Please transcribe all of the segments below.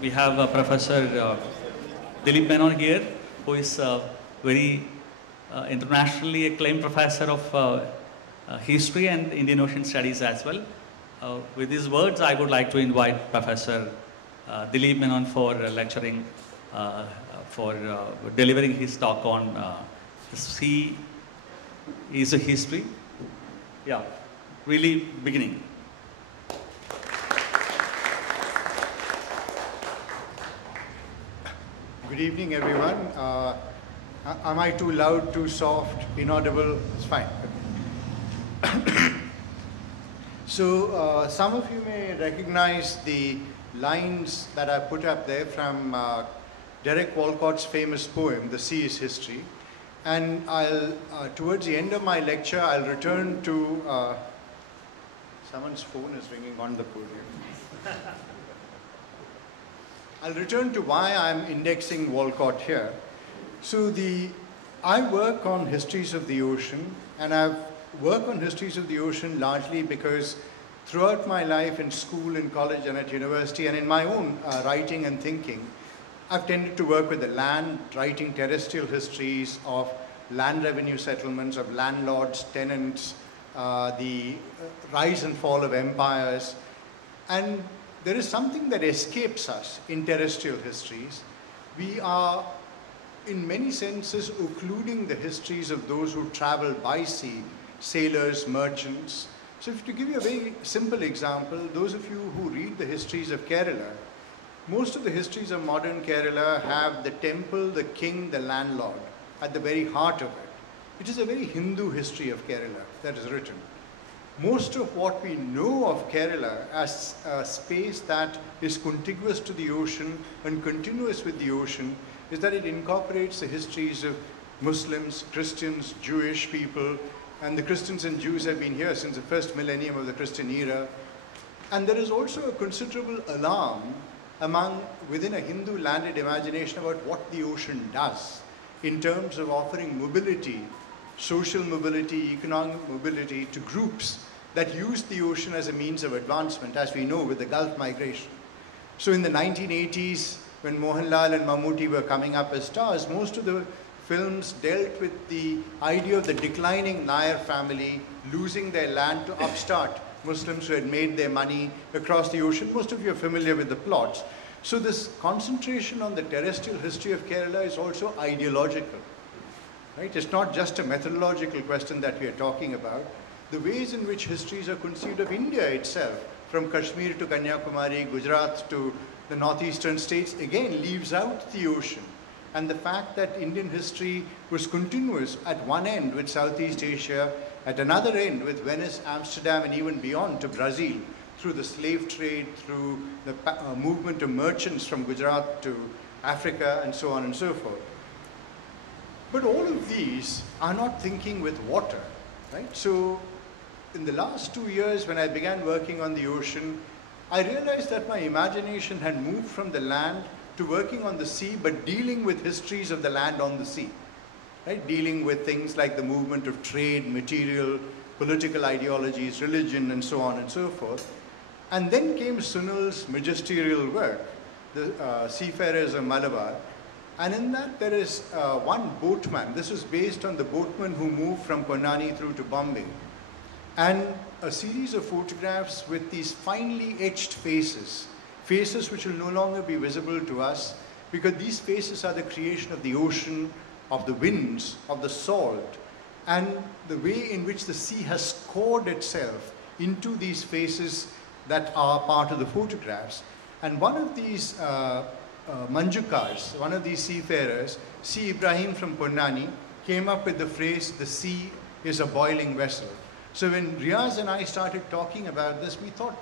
we have Professor Dilip Menon here, who is very internationally acclaimed professor of history and Indian Ocean Studies as well. With these words, I would like to invite Professor Dilip Menon for lecturing, for delivering his talk on the sea is a history. Yeah, really beginning. Good evening, everyone. Am I too loud, too soft, inaudible? It's fine. So some of you may recognize the lines that I put up there from Derek Walcott's famous poem, The Sea is History. And I'll, towards the end of my lecture, I'll return to, someone's phone is ringing on the podium. I'll return to why I'm indexing Walcott here. So I work on histories of the ocean, and I've worked on histories of the ocean largely because throughout my life in school, in college, and at university, and in my own writing and thinking, I've tended to work with the land, writing terrestrial histories of land revenue settlements, of landlords, tenants, the rise and fall of empires. And there is something that escapes us in terrestrial histories. We are, in many senses, occluding the histories of those who travel by sea, sailors, merchants. So to give you a very simple example, those of you who read the histories of Kerala, most of the histories of modern Kerala have the temple, the king, the landlord at the very heart of it. It is a very Hindu history of Kerala that is written. Most of what we know of Kerala as a space that is contiguous to the ocean and continuous with the ocean is that it incorporates the histories of Muslims, Christians, Jewish people, and the Christians and Jews have been here since the first millennium of the Christian era. And there is also a considerable alarm within a Hindu landed imagination about what the ocean does in terms of offering mobility, social mobility, economic mobility to groups that use the ocean as a means of advancement, as we know with the Gulf migration. So in the 1980s, when Mohanlal and Mammootty were coming up as stars, most of the films dealt with the idea of the declining Nair family losing their land to upstart Muslims who had made their money across the ocean. Most of you are familiar with the plots. So this concentration on the terrestrial history of Kerala is also ideological. Right? It's not just a methodological question that we are talking about. The ways in which histories are conceived of India itself, from Kashmir to Kanyakumari, Gujarat to the northeastern states, again leaves out the ocean. And the fact that Indian history was continuous at one end with Southeast Asia, at another end with Venice, Amsterdam, and even beyond to Brazil, through the slave trade, through the movement of merchants from Gujarat to Africa, and so on and so forth. But all of these are not thinking with water, right? So in the last 2 years, when I began working on the ocean, I realized that my imagination had moved from the land to working on the sea, but dealing with histories of the land on the sea, right? Dealing with things like the movement of trade, material, political ideologies, religion, and so on and so forth. And then came Sunil's magisterial work, the Seafarers of Malabar. And in that there is one boatman. This is based on the boatman who moved from Ponnani through to Bombay. And a series of photographs with these finely etched faces, faces which will no longer be visible to us, because these faces are the creation of the ocean, of the winds, of the salt, and the way in which the sea has scored itself into these faces that are part of the photographs. And one of these Manjukars, one of these seafarers, C. Ibrahim from Ponnani, came up with the phrase, "The sea is a boiling vessel." So when Riaz and I started talking about this, we thought,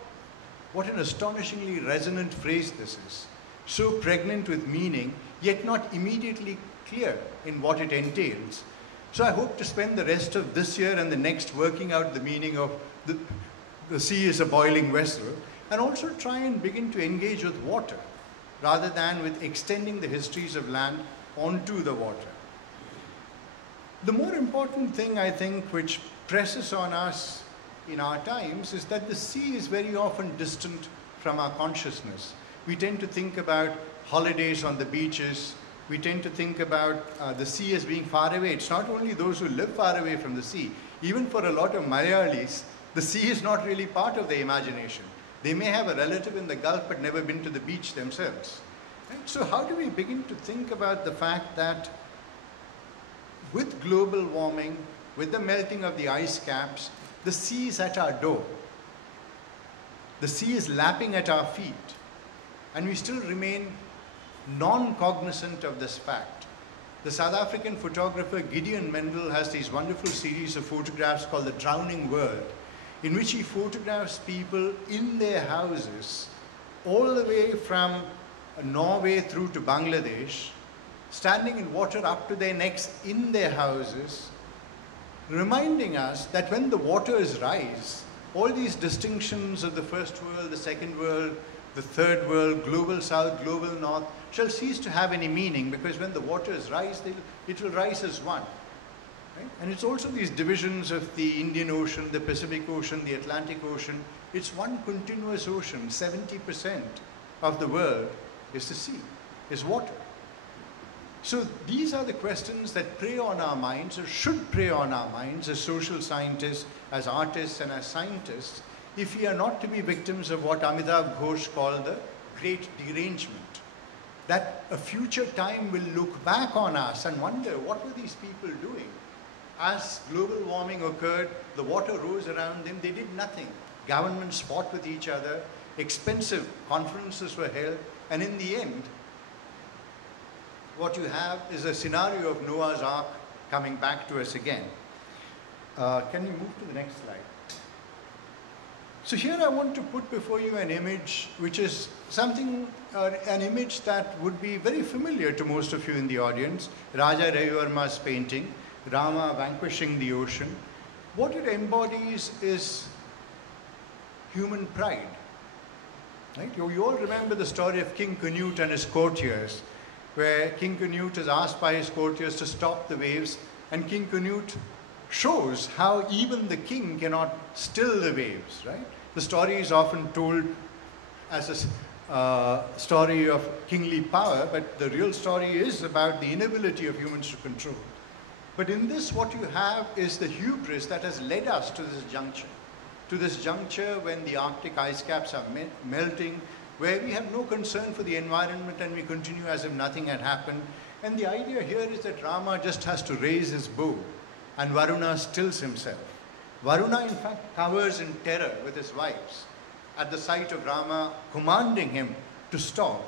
what an astonishingly resonant phrase this is. So pregnant with meaning, yet not immediately clear in what it entails. So I hope to spend the rest of this year and the next working out the meaning of the sea is a boiling vessel, and also try and begin to engage with water, rather than with extending the histories of land onto the water. The more important thing, I think, which presses on us in our times is that the sea is very often distant from our consciousness. We tend to think about holidays on the beaches. We tend to think about the sea as being far away. It's not only those who live far away from the sea. Even for a lot of Malayalis, the sea is not really part of their imagination. They may have a relative in the Gulf but never been to the beach themselves. Right? So how do we begin to think about the fact that with global warming, with the melting of the ice caps, the sea is at our door. The sea is lapping at our feet, and we still remain non-cognizant of this fact. The South African photographer Dilip Menon has these wonderful series of photographs called The Drowning World, in which he photographs people in their houses, all the way from Norway through to Bangladesh, standing in water up to their necks in their houses, reminding us that when the waters rise, all these distinctions of the first world, the second world, the third world, global south, global north, shall cease to have any meaning, because when the waters rise, it will rise as one. Right? And it's also these divisions of the Indian Ocean, the Pacific Ocean, the Atlantic Ocean. It's one continuous ocean. 70% of the world is the sea, is water. So these are the questions that prey on our minds, or should prey on our minds as social scientists, as artists and as scientists, if we are not to be victims of what Amitabh Ghosh called the great derangement. That a future time will look back on us and wonder, what were these people doing? As global warming occurred, the water rose around them, they did nothing. Governments fought with each other, expensive conferences were held, and in the end, what you have is a scenario of Noah's Ark coming back to us again. Can you move to the next slide? So here I want to put before you an image which is something, an image that would be very familiar to most of you in the audience, Raja Ravivarma's painting, Rama vanquishing the ocean. What it embodies is human pride. Right? You all remember the story of King Canute and his courtiers, where King Canute is asked by his courtiers to stop the waves, and King Canute shows how even the king cannot still the waves, right? The story is often told as a story of kingly power, but the real story is about the inability of humans to control. But in this, what you have is the hubris that has led us to this juncture when the Arctic ice caps are melting, where we have no concern for the environment and we continue as if nothing had happened. And the idea here is that Rama just has to raise his bow and Varuna stills himself. Varuna in fact cowers in terror with his wives at the sight of Rama commanding him to stop.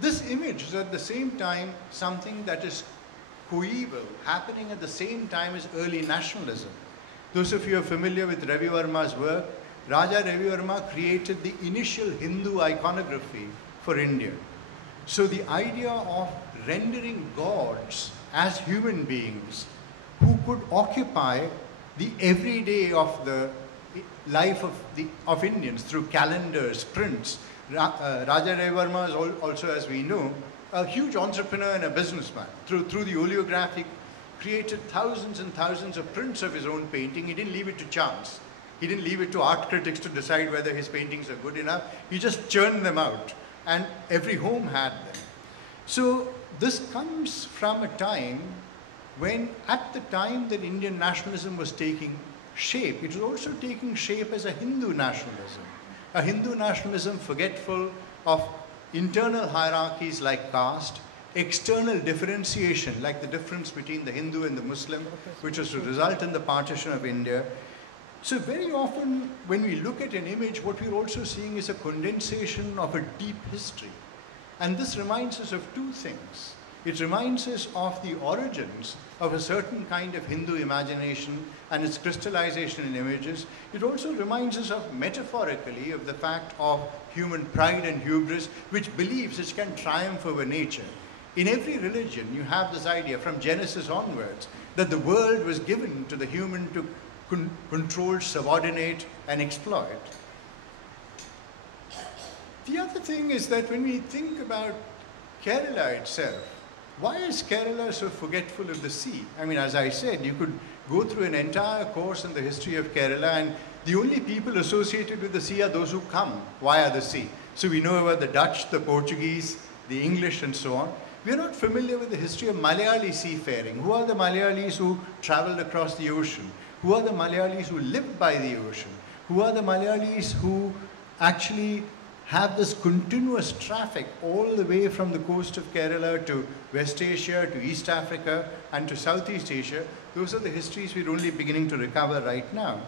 This image is at the same time something that is coeval, happening at the same time as early nationalism. Those of you who are familiar with Ravi Varma's work, Raja Ravi Varma created the initial Hindu iconography for India. So the idea of rendering gods as human beings who could occupy the everyday of the life of Indians through calendars, prints. Raja Ravi Varma is also, as we know, a huge entrepreneur and a businessman. Through the oleograph, he created thousands and thousands of prints of his own painting. He didn't leave it to chance. He didn't leave it to art critics to decide whether his paintings are good enough. He just churned them out, and every home had them. So this comes from a time when, at the time that Indian nationalism was taking shape, it was also taking shape as a Hindu nationalism. A Hindu nationalism forgetful of internal hierarchies like caste, external differentiation like the difference between the Hindu and the Muslim, which was to result in the partition of India. So very often when we look at an image, what we're also seeing is a condensation of a deep history. And this reminds us of two things. It reminds us of the origins of a certain kind of Hindu imagination and its crystallization in images. It also reminds us of, metaphorically, of the fact of human pride and hubris, which believes it can triumph over nature. In every religion, you have this idea from Genesis onwards that the world was given to the human to control, subordinate, and exploit. The other thing is that when we think about Kerala itself, why is Kerala so forgetful of the sea? I mean, as I said, you could go through an entire course in the history of Kerala, and the only people associated with the sea are those who come via the sea. So we know about the Dutch, the Portuguese, the English, and so on. We are not familiar with the history of Malayali seafaring. Who are the Malayalis who traveled across the ocean? Who are the Malayalis who lived by the ocean? Who are the Malayalis who actually have this continuous traffic all the way from the coast of Kerala to West Asia, to East Africa, and to Southeast Asia? Those are the histories we're only beginning to recover right now.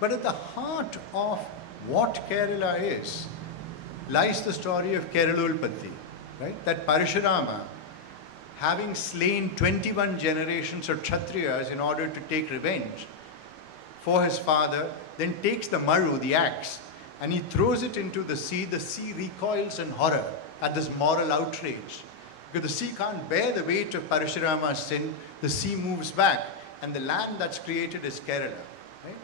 But at the heart of what Kerala is lies the story of Keralulpatti, right? That Parashurama, having slain 21 generations of Kshatriyas in order to take revenge for his father, then takes the maru, the axe, and he throws it into the sea. The sea recoils in horror at this moral outrage. Because the sea can't bear the weight of Parashurama's sin, the sea moves back, and the land that's created is Kerala. Right?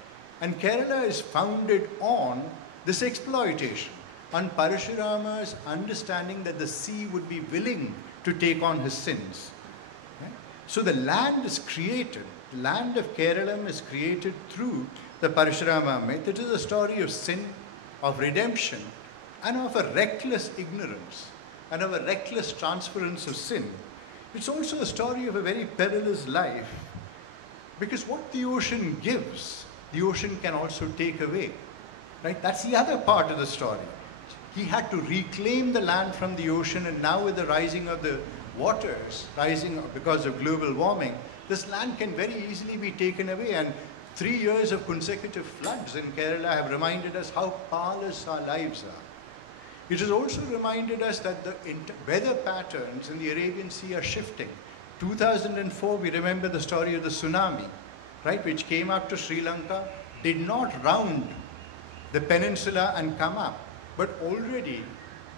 And Kerala is founded on this exploitation, on Parashurama's understanding that the sea would be willing to take on his sins. Right? So the land is created, the land of Kerala is created through the Parashurama myth. It is a story of sin, of redemption, and of a reckless ignorance, and of a reckless transference of sin. It's also a story of a very perilous life, because what the ocean gives, the ocean can also take away. Right? That's the other part of the story. He had to reclaim the land from the ocean, and now with the rising of the waters, rising because of global warming, this land can very easily be taken away. And 3 years of consecutive floods in Kerala have reminded us how powerless our lives are. It has also reminded us that the weather patterns in the Arabian Sea are shifting. 2004, we remember the story of the tsunami, right, which came up to Sri Lanka, did not round the peninsula and come up. But already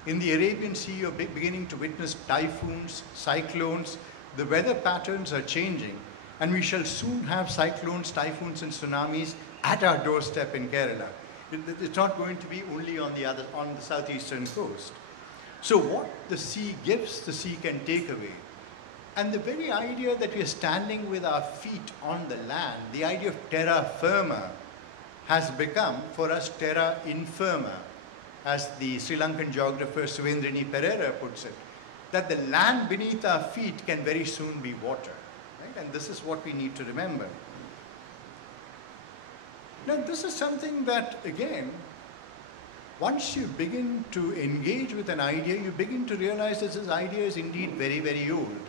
in the Arabian Sea, you're beginning to witness typhoons, cyclones. The weather patterns are changing, and we shall soon have cyclones, typhoons, and tsunamis at our doorstep in Kerala. It's not going to be only on the southeastern coast. So what the sea gives, the sea can take away. And the very idea that we are standing with our feet on the land, the idea of terra firma, has become for us terra infirma, as the Sri Lankan geographer Suvendrini Pereira puts it, that the land beneath our feet can very soon be water. Right? And this is what we need to remember. Now, this is something that, again, once you begin to engage with an idea, you begin to realize that this idea is indeed very, very old.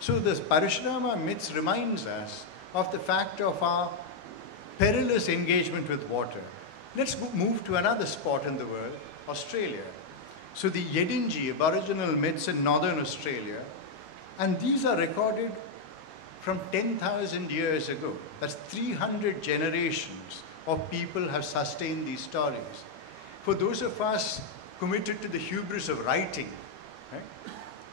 So this Parashurama myths reminds us of the fact of our perilous engagement with water. Let's move to another spot in the world, Australia. So the Yedinji, Aboriginal myths in northern Australia, and these are recorded from 10,000 years ago. That's 300 generations of people have sustained these stories. For those of us committed to the hubris of writing, right,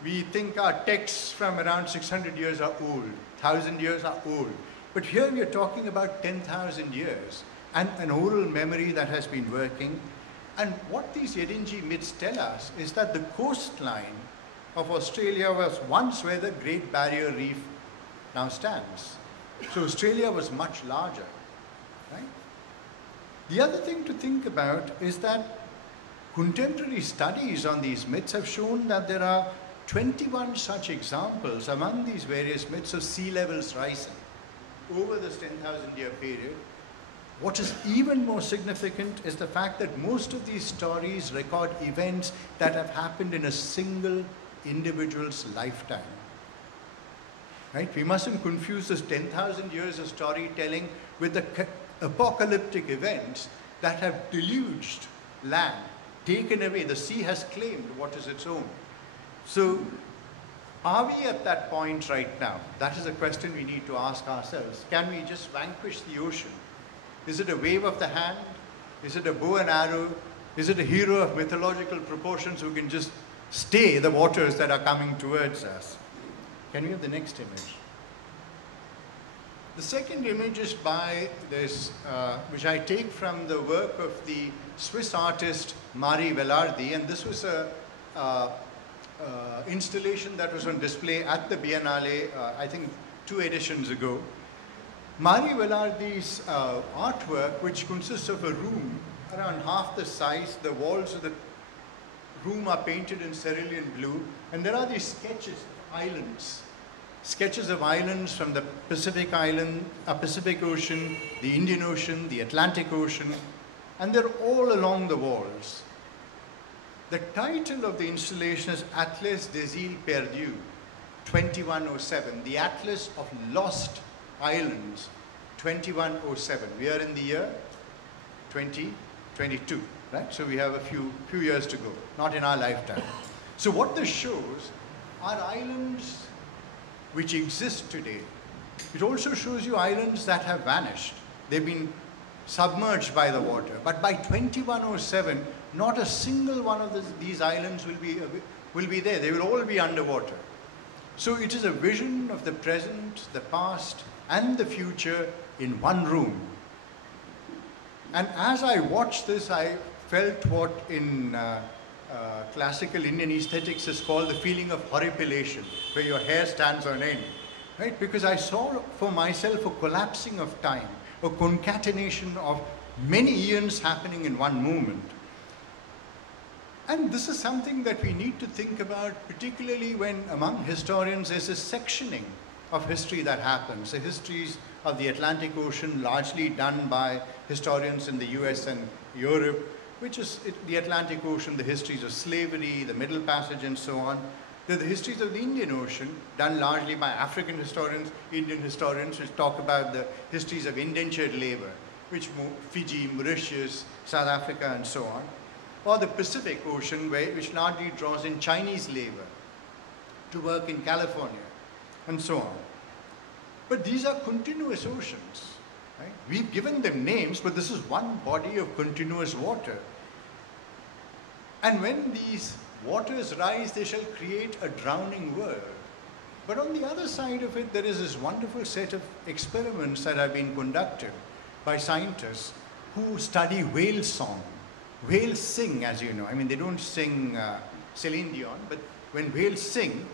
we think our texts from around 600 years are old, 1,000 years are old. But here we are talking about 10,000 years and an oral memory that has been working. And what these Yedinji myths tell us is that the coastline of Australia was once where the Great Barrier Reef now stands. So Australia was much larger, right? The other thing to think about is that contemporary studies on these myths have shown that there are 21 such examples among these various myths of sea levels rising over this 10,000 year period. What is even more significant is the fact that most of these stories record events that have happened in a single individual's lifetime. Right? We mustn't confuse this 10,000 years of storytelling with the apocalyptic events that have deluged land, taken away. The sea has claimed what is its own. So, are we at that point right now? That is a question we need to ask ourselves. Can we just vanquish the ocean? Is it a wave of the hand? Is it a bow and arrow? Is it a hero of mythological proportions who can just stay the waters that are coming towards us? Can we have the next image? The second image is by this, which I take from the work of the Swiss artist Mari Velarde, and this was a installation that was on display at the Biennale, I think 2 editions ago. Mari Velarde's artwork, which consists of a room around half the size, the walls of the room are painted in cerulean blue, and there are these sketches of islands. Sketches of islands from the Pacific Ocean, the Indian Ocean, the Atlantic Ocean, and they're all along the walls. The title of the installation is Atlas des Îles Perdues, 2107, the Atlas of Lost Islands, 2107. We are in the year 2022, right? So we have a few years to go, not in our lifetime. So what this shows are islands which exist today. It also shows you islands that have vanished. They've been submerged by the water. But by 2107, not a single one of these islands will be there. They will all be underwater. So it is a vision of the present, the past, and the future in one room. And as I watched this, I felt what in classical Indian aesthetics is called the feeling of horripilation, where your hair stands on end, right? Because I saw for myself a collapsing of time, a concatenation of many eons happening in one moment. And this is something that we need to think about, particularly when among historians there's a sectioning of history that happens. The histories of the Atlantic Ocean, largely done by historians in the US and Europe, which is the Atlantic Ocean, the histories of slavery, the Middle Passage, and so on. There are the histories of the Indian Ocean, done largely by African historians, Indian historians, which talk about the histories of indentured labor, which Fiji, Mauritius, South Africa, and so on. Or the Pacific Ocean, which largely draws in Chinese labor to work in California, and so on. But these are continuous oceans. Right? We've given them names, but this is one body of continuous water. And when these waters rise, they shall create a drowning world. But on the other side of it, there is this wonderful set of experiments that have been conducted by scientists who study whale song. Whales sing, as you know. I mean, they don't sing Celine Dion, but when whales sing,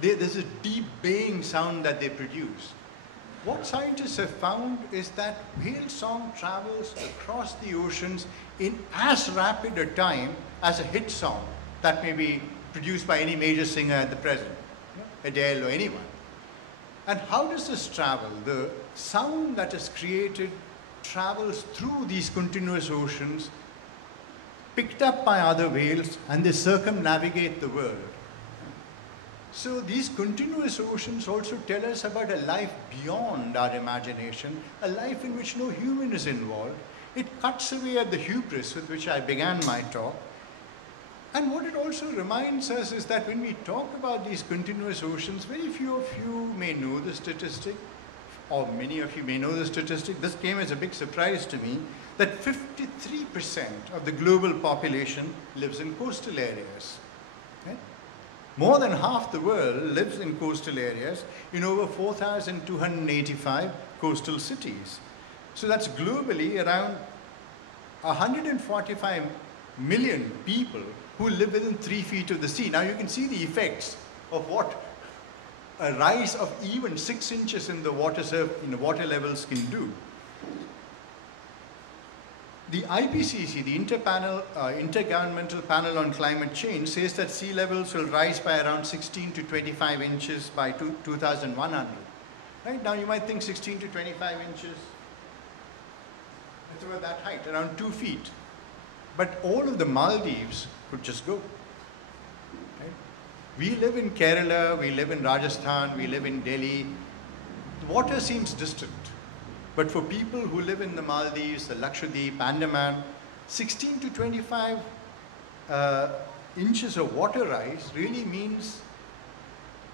there's a deep baying sound that they produce. What scientists have found is that whale song travels across the oceans in as rapid a time as a hit song that may be produced by any major singer at the present, Adele or anyone. And how does this travel? The sound that is created travels through these continuous oceans, picked up by other whales, and they circumnavigate the world. So these continuous oceans also tell us about a life beyond our imagination, a life in which no human is involved. It cuts away at the hubris with which I began my talk. And what it also reminds us is that when we talk about these continuous oceans, very few of you may know the statistic, or many of you may know the statistic. This came as a big surprise to me, that 53% of the global population lives in coastal areas. Right? More than half the world lives in coastal areas in over 4,285 coastal cities. So that's globally around 145 million people who live within 3 feet of the sea. Now you can see the effects of what a rise of even 6 inches in the water levels can do. The IPCC, the Intergovernmental Panel on Climate Change, says that sea levels will rise by around 16 to 25 inches by 2100. Right? Now you might think 16 to 25 inches, it's about that height, around 2 feet. But all of the Maldives could just go. Right? We live in Kerala, we live in Rajasthan, we live in Delhi. The water seems distant. But for people who live in the Maldives, the Lakshadweep, Andaman, 16 to 25 inches of water rise really means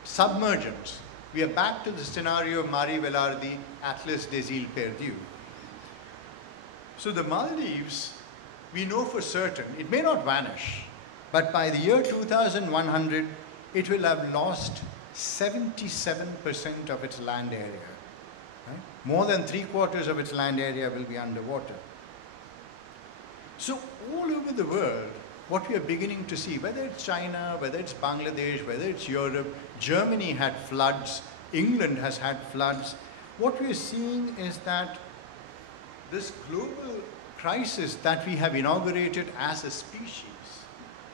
submergence. We are back to the scenario of Mari Velarde, Atlas des Îles Perdues. So the Maldives, we know for certain, it may not vanish, but by the year 2100, it will have lost 77% of its land area. Right? More than 3/4 of its land area will be underwater. So all over the world, what we are beginning to see, whether it's China, whether it's Bangladesh, whether it's Europe, Germany had floods, England has had floods, what we are seeing is that this global crisis that we have inaugurated as a species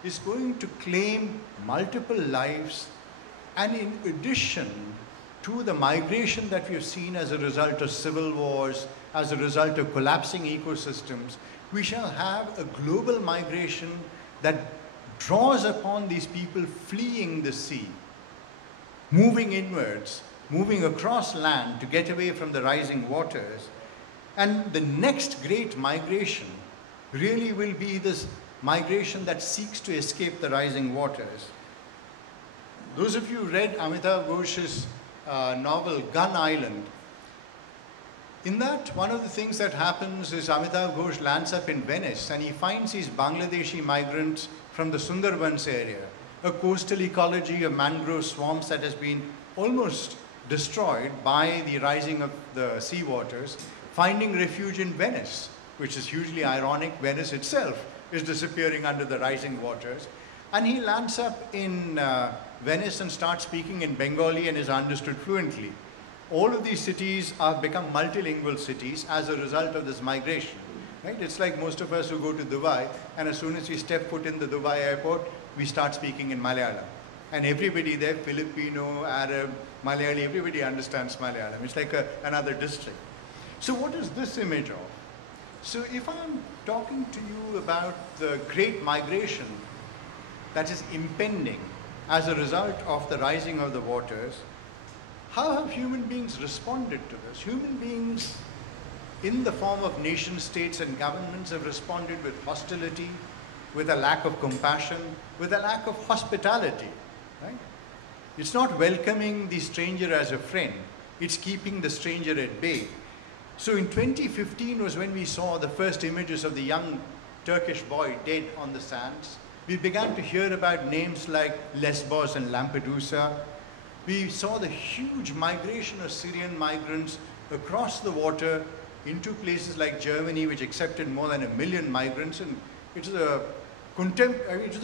is going to claim multiple lives, and in addition to the migration that we have seen as a result of civil wars, as a result of collapsing ecosystems, we shall have a global migration that draws upon these people fleeing the sea, moving inwards, moving across land to get away from the rising waters. And the next great migration really will be this migration that seeks to escape the rising waters. Those of you who read Amitav Ghosh's novel Gun Island, in that, one of the things that happens is Amitav Ghosh lands up in Venice and he finds these Bangladeshi migrants from the Sundarbans area, a coastal ecology of mangrove swamps that has been almost destroyed by the rising of the seawaters, finding refuge in Venice, which is hugely ironic. Venice itself is disappearing under the rising waters. And he lands up in Venice and starts speaking in Bengali and is understood fluently. All of these cities have become multilingual cities as a result of this migration. Right? It's like most of us who go to Dubai, and as soon as we step foot in the Dubai airport, we start speaking in Malayalam. And everybody there, Filipino, Arab, Malayali, everybody understands Malayalam. It's like another district. So what is this image of? So if I'm talking to you about the great migration that is impending as a result of the rising of the waters, how have human beings responded to this? Human beings in the form of nation states and governments have responded with hostility, with a lack of compassion, with a lack of hospitality. Right? It's not welcoming the stranger as a friend, it's keeping the stranger at bay. So in 2015 was when we saw the first images of the young Turkish boy dead on the sands. We began to hear about names like Lesbos and Lampedusa. We saw the huge migration of Syrian migrants across the water into places like Germany, which accepted more than 1 million migrants. And it was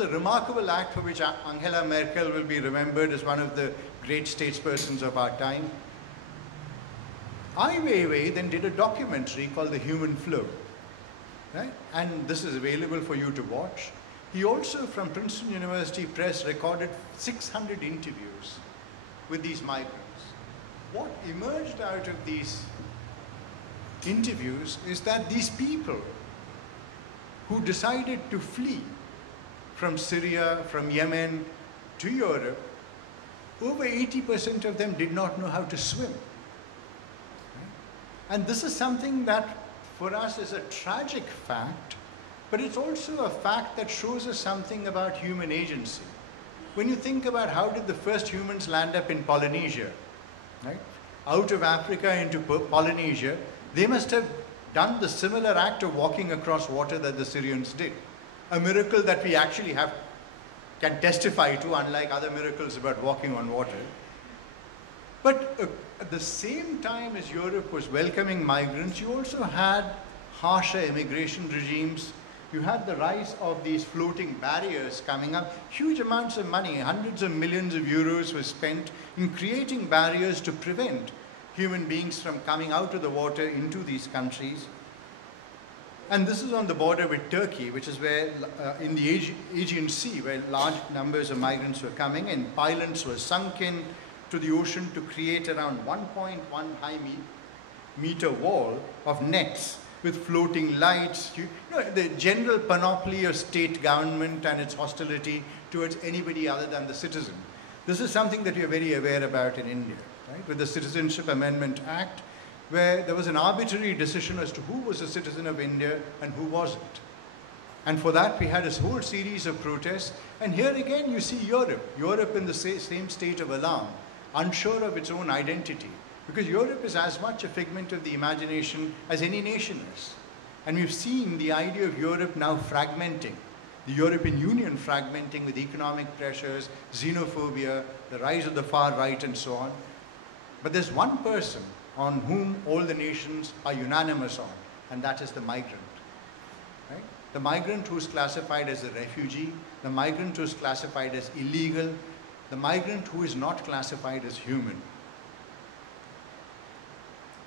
a remarkable act for which Angela Merkel will be remembered as one of the great statespersons of our time. Ai Weiwei then did a documentary called The Human Flow, right? And this is available for you to watch. He also, from Princeton University Press, recorded 600 interviews with these migrants. What emerged out of these interviews is that these people who decided to flee from Syria, from Yemen to Europe, over 80% of them did not know how to swim. And this is something that for us is a tragic fact, but it's also a fact that shows us something about human agency. When you think about how did the first humans land up in Polynesia, right? Out of Africa into Polynesia, they must have done the similar act of walking across water that the Syrians did. A miracle that we actually can testify to, unlike other miracles about walking on water. But at the same time as Europe was welcoming migrants, you also had harsher immigration regimes. You had the rise of these floating barriers coming up. Huge amounts of money, hundreds of millions of euros were spent in creating barriers to prevent human beings from coming out of the water into these countries. And this is on the border with Turkey, which is where, in the Aegean Sea, where large numbers of migrants were coming, and pylons were sunk in to the ocean to create around 1.1 high meter wall of nets with floating lights. The general panoply of state government and its hostility towards anybody other than the citizen. This is something that we are very aware about in India, right? With the Citizenship Amendment Act, where there was an arbitrary decision as to who was a citizen of India and who wasn't. And for that, we had a whole series of protests. And here again, you see Europe in the same state of alarm, unsure of its own identity. Because Europe is as much a figment of the imagination as any nation is. And we've seen the idea of Europe now fragmenting, the European Union fragmenting with economic pressures, xenophobia, the rise of the far right, and so on. But there's one person on whom all the nations are unanimous on, and that is the migrant. Right? The migrant who's classified as a refugee, the migrant who's classified as illegal, the migrant who is not classified as human.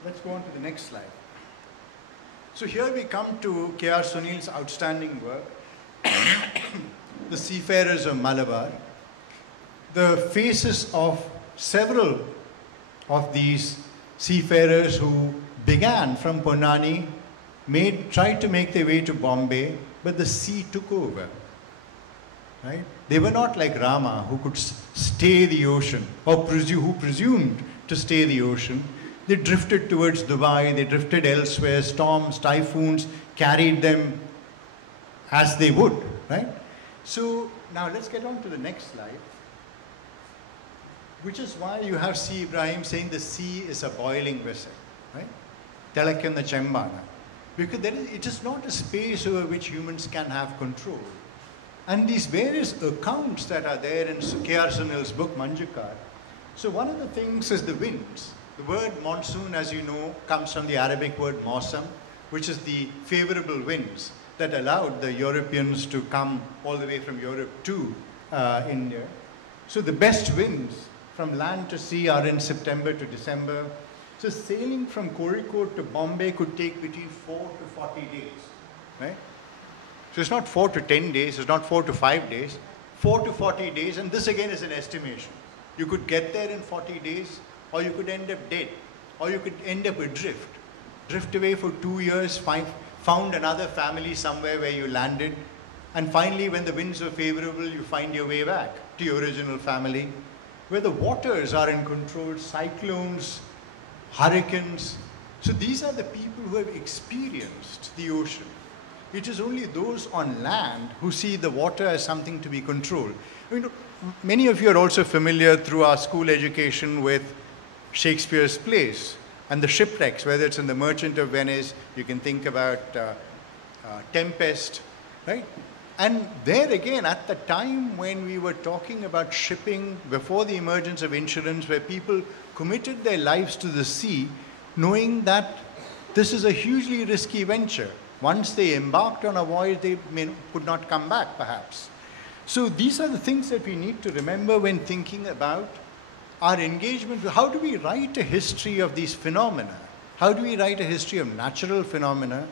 Let's go on to the next slide. So here we come to K.R. Sunil's outstanding work. the seafarers of Malabar, the faces of several of these seafarers who began from Ponnani, tried to make their way to Bombay, but the sea took over. Right? They were not like Rama, who could stay the ocean, or who presumed to stay the ocean. They drifted towards Dubai, they drifted elsewhere, storms, typhoons carried them as they would, right? So now let's get on to the next slide, which is why you have C. Ibrahim saying the sea is a boiling vessel, right? Telakana Chembana. Because it is not a space over which humans can have control. And these various accounts that are there in K.R. Sunil's book, Manjukar. So one of the things is the winds. The word monsoon, as you know, comes from the Arabic word mausam, which is the favorable winds that allowed the Europeans to come all the way from Europe to India. So the best winds from land to sea are in September to December. So sailing from Kozhikode to Bombay could take between 4 to 40 days, right? So it's not 4 to 10 days, it's not 4 to 5 days, 4 to 40 days, and this again is an estimation. You could get there in 40 days, or you could end up dead, or you could end up adrift. Drift away for 2 years, found another family somewhere where you landed, and finally when the winds are favorable, you find your way back to your original family, where the waters are in control, cyclones, hurricanes. So these are the people who have experienced the ocean. It is only those on land who see the water as something to be controlled. I mean, many of you are also familiar through our school education with Shakespeare's plays and the shipwrecks, whether it's in The Merchant of Venice, you can think about Tempest, right? And there again, at the time when we were talking about shipping, before the emergence of insurance, where people committed their lives to the sea, knowing that this is a hugely risky venture. Once they embarked on a voyage, they could not come back, perhaps. So these are the things that we need to remember when thinking about our engagement. How do we write a history of these phenomena? How do we write a history of natural phenomena?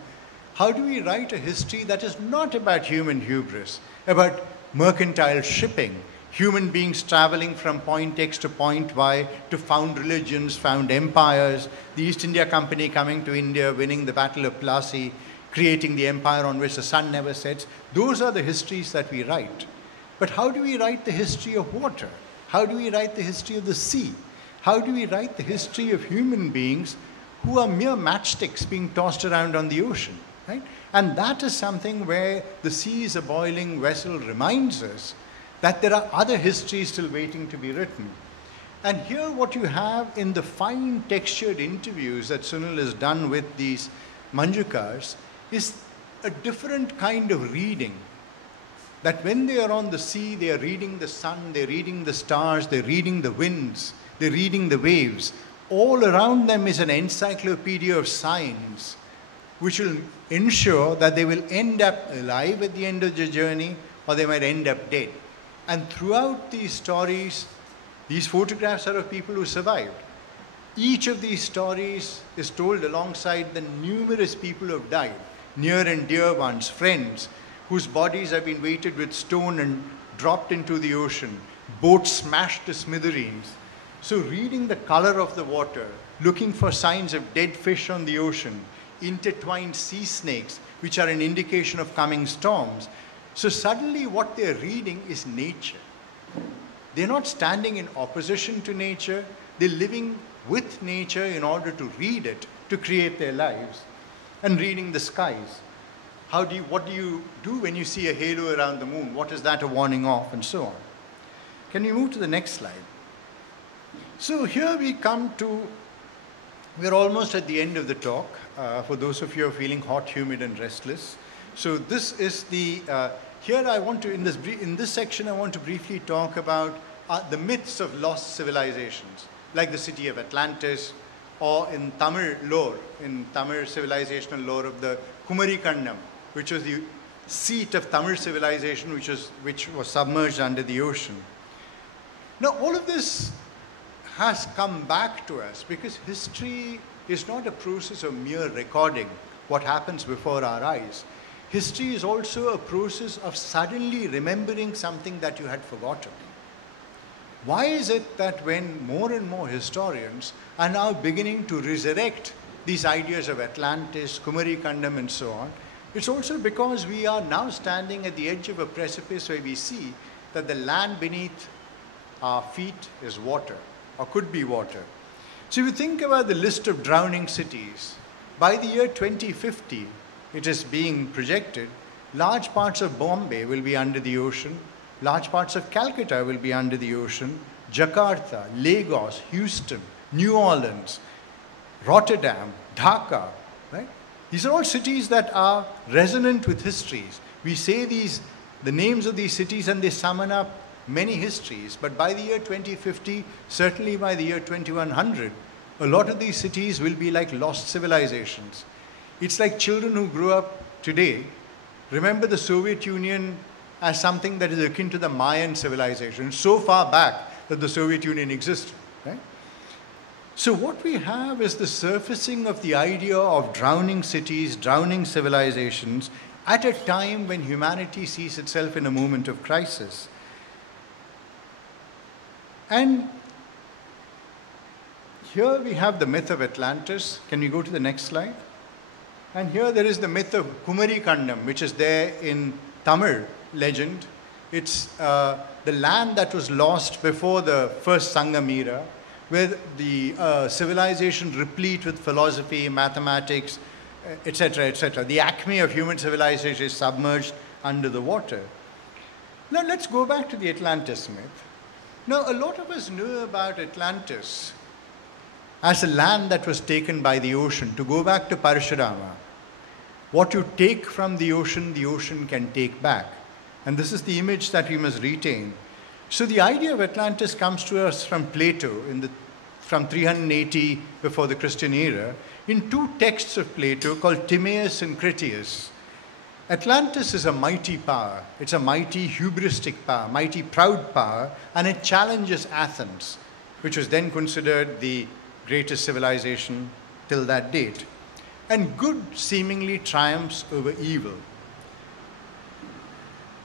How do we write a history that is not about human hubris, about mercantile shipping, human beings traveling from point X to point Y to found religions, found empires, the East India Company coming to India, winning the Battle of Plassey, creating the empire on which the sun never sets? Those are the histories that we write. But how do we write the history of water? How do we write the history of the sea? How do we write the history of human beings who are mere matchsticks being tossed around on the ocean? Right? And that is something where the sea is a boiling vessel reminds us that there are other histories still waiting to be written. And here what you have in the fine textured interviews that Sunil has done with these Manjukars is a different kind of reading. That when they are on the sea, they are reading the sun, they're reading the stars, they're reading the winds, they're reading the waves. All around them is an encyclopedia of signs, which will ensure that they will end up alive at the end of the journey, or they might end up dead. And throughout these stories, these photographs are of people who survived. Each of these stories is told alongside the numerous people who have died, near and dear ones, friends, whose bodies have been weighted with stone and dropped into the ocean, boats smashed to smithereens. So reading the color of the water, looking for signs of dead fish on the ocean, intertwined sea snakes, which are an indication of coming storms. So suddenly what they're reading is nature. They're not standing in opposition to nature, they're living with nature in order to read it, to create their lives. And reading the skies. What do you do when you see a halo around the moon? What is that a warning of? And so on. Can we move to the next slide? So here we come to, we're almost at the end of the talk, for those of you who are feeling hot, humid, and restless. So this is the, here I want to, in this section, I want to briefly talk about the myths of lost civilizations, like the city of Atlantis, or in Tamil lore, in Tamil civilizational lore of the Kumarikannam, which was the seat of Tamil civilization, which was submerged under the ocean. Now, all of this has come back to us because history is not a process of mere recording what happens before our eyes. history is also a process of suddenly remembering something that you had forgotten. Why is it that when more and more historians are now beginning to resurrect these ideas of Atlantis, Kumarikandam and so on, it's also because we are now standing at the edge of a precipice where we see that the land beneath our feet is water, or could be water. So if you think about the list of drowning cities, by the year 2050, it is being projected, large parts of Bombay will be under the ocean, large parts of Calcutta will be under the ocean, Jakarta, Lagos, Houston, New Orleans, Rotterdam, Dhaka, right? These are all cities that are resonant with histories. We say the names of these cities and they summon up many histories, but by the year 2050, certainly by the year 2100, a lot of these cities will be like lost civilizations. It's like children who grew up today remember the Soviet Union as something that is akin to the Mayan civilization, so far back that the Soviet Union existed, right? So what we have is the surfacing of the idea of drowning cities, drowning civilizations, at a time when humanity sees itself in a moment of crisis. And here we have the myth of Atlantis. Can we go to the next slide? And here there is the myth of Kumarikandam, which is there in Tamil legend. It's the land that was lost before the first Sangam era, where the civilization replete with philosophy, mathematics, etc., etc. The acme of human civilization is submerged under the water. Now let's go back to the Atlantis myth. Now a lot of us know about Atlantis as a land that was taken by the ocean. To go back to Parashurama, what you take from the ocean can take back. And this is the image that we must retain. So the idea of Atlantis comes to us from Plato from 380 before the Christian era, in two texts of Plato called Timaeus and Critias. Atlantis is a mighty power. It's a mighty hubristic power, mighty proud power, and it challenges Athens, which was then considered the greatest civilization till that date. And good seemingly triumphs over evil,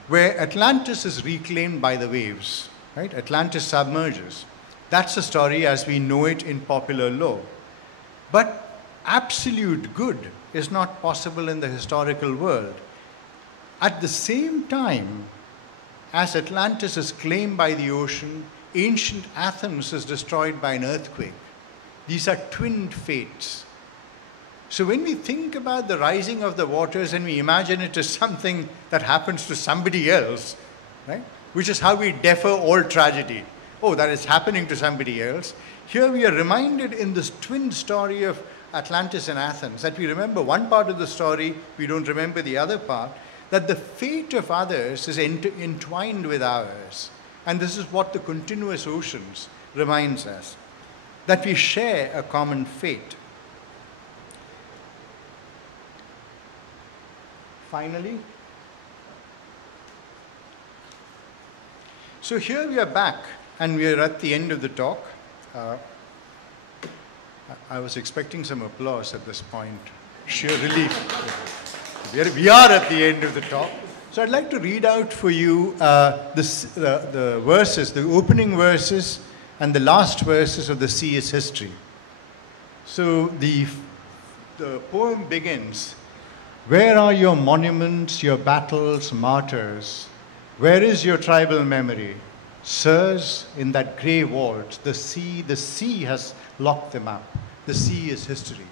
where Atlantis is reclaimed by the waves, right? Atlantis submerges. That's the story as we know it in popular lore. But absolute good is not possible in the historical world. At the same time, as Atlantis is claimed by the ocean, ancient Athens is destroyed by an earthquake. These are twinned fates. So when we think about the rising of the waters and we imagine it as something that happens to somebody else, right? Which is how we defer all tragedy. Oh, that is happening to somebody else. Here we are reminded in this twin story of Atlantis and Athens that we remember one part of the story, we don't remember the other part, that the fate of others is entwined with ours. And this is what the continuous oceans reminds us, that we share a common fate. Finally, so here we are back and we are at the end of the talk. I was expecting some applause at this point, sheer relief. We are at the end of the talk. So I'd like to read out for you the verses, the opening verses and the last verses of The Sea is History. So the poem begins, "Where are your monuments, your battles, martyrs? Where is your tribal memory? Sirs, in that grey vault, the sea has locked them up. The sea is history."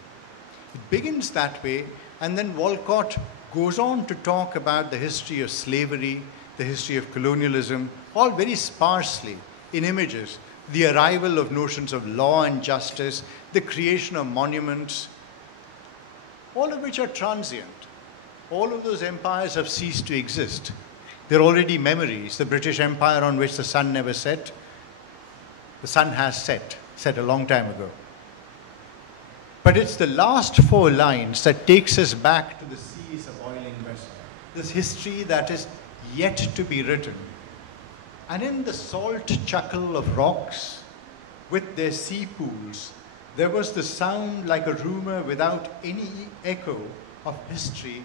It begins that way, and then Walcott goes on to talk about the history of slavery, the history of colonialism, all very sparsely in images. The arrival of notions of law and justice, the creation of monuments, all of which are transient. All of those empires have ceased to exist. They're already memories. The British Empire on which the sun never set, the sun has set a long time ago. But it's the last four lines that takes us back to the sea is a boiling vessel, this history that is yet to be written. And in the salt chuckle of rocks, with their sea pools, there was the sound like a rumor without any echo of history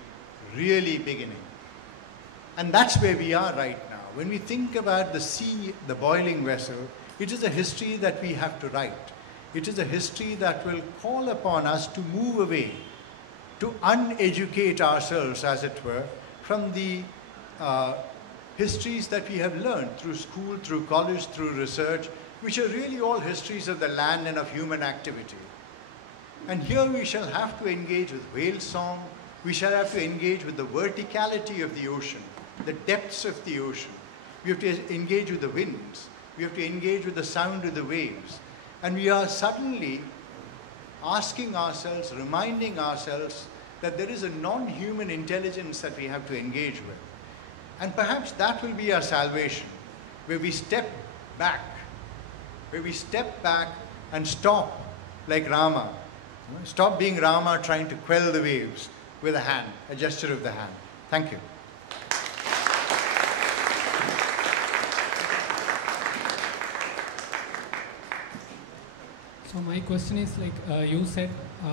really beginning. And that's where we are right now. When we think about the sea, the boiling vessel, it is a history that we have to write. It is a history that will call upon us to move away, to uneducate ourselves, as it were, from the histories that we have learned through school, through college, through research, which are really all histories of the land and of human activity. And here we shall have to engage with whale song, we shall have to engage with the verticality of the ocean, the depths of the ocean. We have to engage with the winds, we have to engage with the sound of the waves. And we are suddenly asking ourselves, reminding ourselves that there is a non-human intelligence that we have to engage with. And perhaps that will be our salvation, where we step back, and stop like Rama. Stop being Rama trying to quell the waves with a hand, a gesture of the hand. Thank you. So my question is, like you said,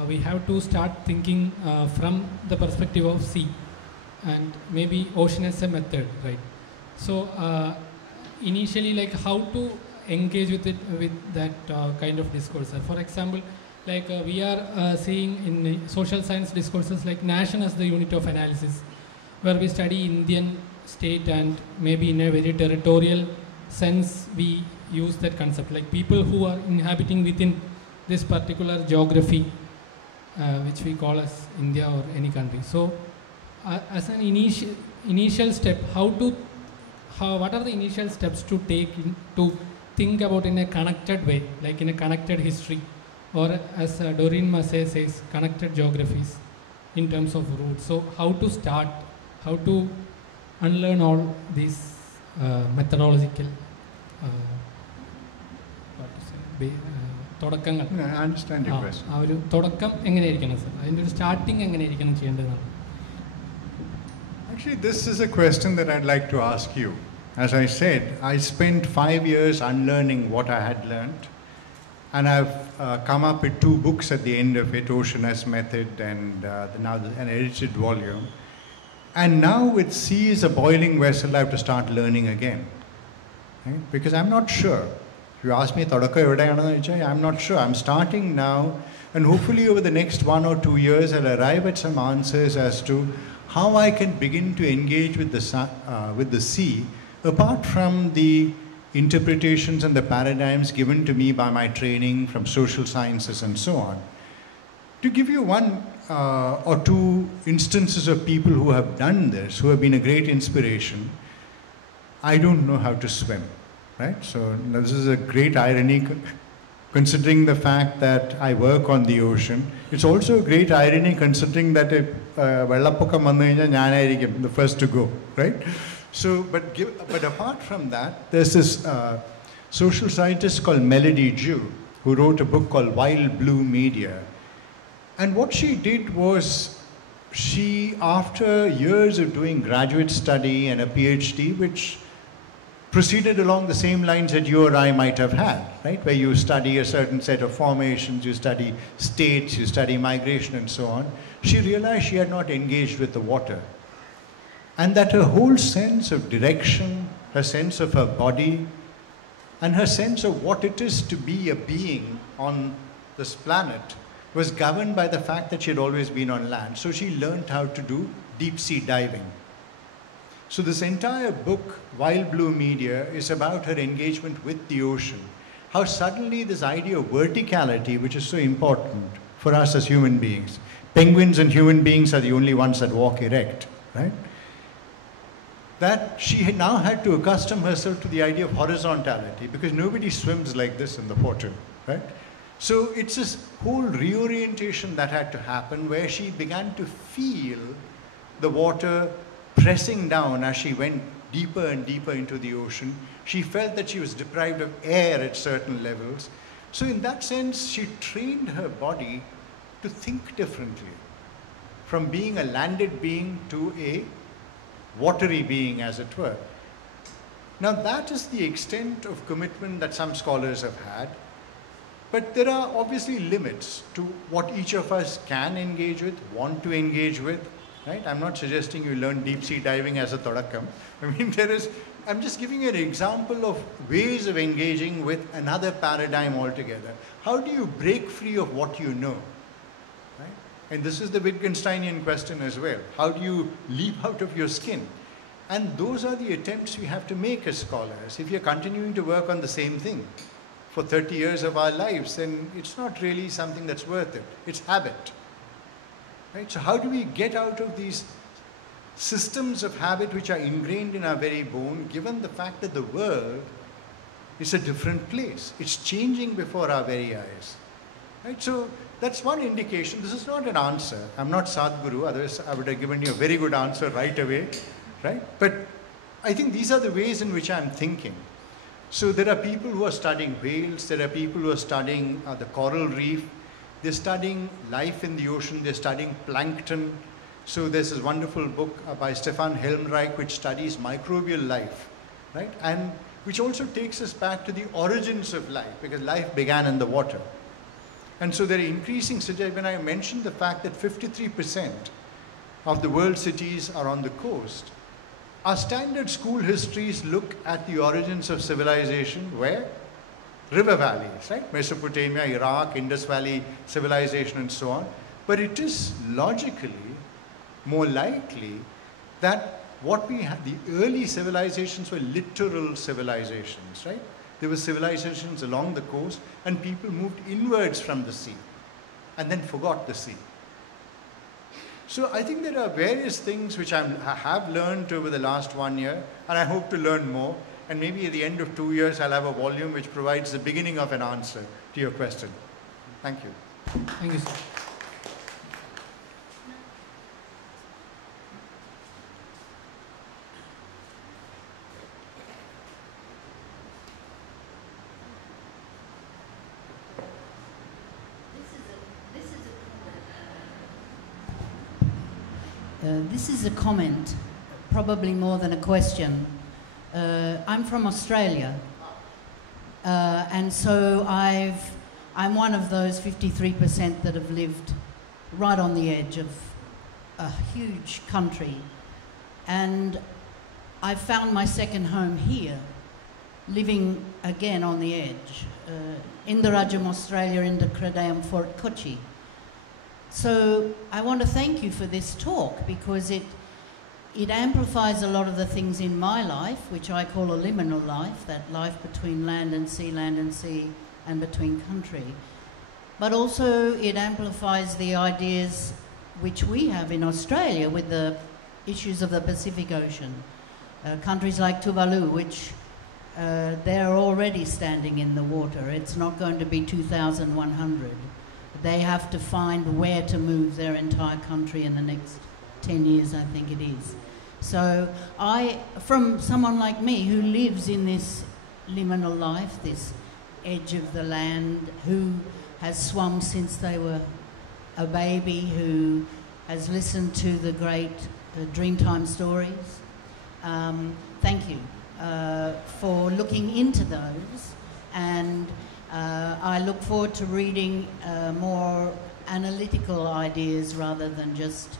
we have to start thinking from the perspective of sea, and maybe ocean as a method, right? So initially, like how to engage with it, with that kind of discourse. For example, like we are seeing in social science discourses like nation as the unit of analysis, where we study Indian state and maybe in a very territorial sense we use that concept, like people who are inhabiting within this particular geography, which we call as India or any country. So as an initial step, what are the initial steps to take to think about in a connected way, like in a connected history, or as Doreen Massey says, connected geographies in terms of roots. So how to start, how to unlearn all these methodological തുടക്കങ്ങൾ. I understand your question. ആ ഒരു തുടക്കം എങ്ങനെയായിരിക്കണം sir, അതിൻ്റെ ഒരു starting എങ്ങനെയായിരിക്കണം ചെയ്യേണ്ടതാണ്? Actually, this is a question that I'd like to ask you. As I said, I spent 5 years unlearning what I had learned, and I've come up with 2 books at the end of it, Ocean as Method and now an edited volume. And now with sea is a boiling vessel, I have to start learning again. Right? Because I'm not sure. If you ask me, I'm not sure. I'm starting now, and hopefully over the next 1 or 2 years, I'll arrive at some answers as to how I can begin to engage with the sea, apart from the interpretations and the paradigms given to me by my training from social sciences and so on. To give you 1 or 2 instances of people who have done this, who have been a great inspiration, I don't know how to swim. Right? So this is a great irony, considering the fact that I work on the ocean. It's also a great irony considering that വെള്ളപ്പൊക്കം വന്നു കഴിഞ്ഞാൽ ഞാനായിരിക്കും the first to go, right? So, but apart from that, there's this social scientist called Melody Jew, who wrote a book called Wild Blue Media. And what she did was, she, after years of doing graduate study and a PhD, which proceeded along the same lines that you or I might have had, right? Where you study a certain set of formations, you study states, you study migration and so on. She realized she had not engaged with the water. And that her whole sense of direction, her sense of her body, and her sense of what it is to be a being on this planet was governed by the fact that she had always been on land. So she learned how to do deep sea diving. So this entire book, Wild Blue Media, is about her engagement with the ocean. How suddenly this idea of verticality, which is so important for us as human beings. Penguins and human beings are the only ones that walk erect, right? That she now had to accustom herself to the idea of horizontality, because nobody swims like this in the water, right? So it's this whole reorientation that had to happen, where she began to feel the water pressing down as she went deeper and deeper into the ocean. She felt that she was deprived of air at certain levels. So in that sense, she trained her body to think differently, from being a landed being to a watery being, as it were. Now that is the extent of commitment that some scholars have had. But there are obviously limits to what each of us can engage with, want to engage with, right? I'm not suggesting you learn deep sea diving as a todakam. I mean, I'm just giving you an example of ways of engaging with another paradigm altogether. How do you break free of what you know, right? And this is the Wittgensteinian question as well. How do you leap out of your skin? And those are the attempts we have to make as scholars. If you're continuing to work on the same thing for 30 years of our lives, then it's not really something that's worth it. It's habit, right? So how do we get out of these systems of habit which are ingrained in our very bone, given the fact that the world is a different place? It's changing before our very eyes, right? So that's one indication. This is not an answer. I'm not Sadhguru, otherwise I would have given you a very good answer right away, right? But I think these are the ways in which I'm thinking. So there are people who are studying whales, there are people who are studying the coral reef, they're studying life in the ocean, they're studying plankton. So there's this wonderful book by Stefan Helmreich which studies microbial life, right? And which also takes us back to the origins of life, because life began in the water. And so there are increasing suggestions. When I mentioned the fact that 53% of the world cities are on the coast, our standard school histories look at the origins of civilization where? River valleys, right? Mesopotamia, Iraq, Indus Valley civilization and so on. But it is logically more likely that what we had, the early civilizations were littoral civilizations, right? There were civilizations along the coast and people moved inwards from the sea and then forgot the sea. So I think there are various things which I have learned over the last 1 year, and I hope to learn more. And maybe at the end of 2 years, I'll have a volume which provides the beginning of an answer to your question. Thank you. Thank you, sir. This is a comment, probably more than a question. I'm from Australia, and so I'm one of those 53% that have lived right on the edge of a huge country, and I found my second home here, living again on the edge, in the Rajam, Australia, in the Credam Fort Kochi. So I want to thank you for this talk, because it amplifies a lot of the things in my life, which I call a liminal life, that life between land and sea, and between country. But also it amplifies the ideas which we have in Australia with the issues of the Pacific Ocean. Countries like Tuvalu, which they're already standing in the water. It's not going to be 2,100. They have to find where to move their entire country in the next 10 years, I think it is. So from someone like me who lives in this liminal life, this edge of the land, who has swum since they were a baby, who has listened to the great Dreamtime stories, thank you for looking into those. And I look forward to reading more analytical ideas rather than just,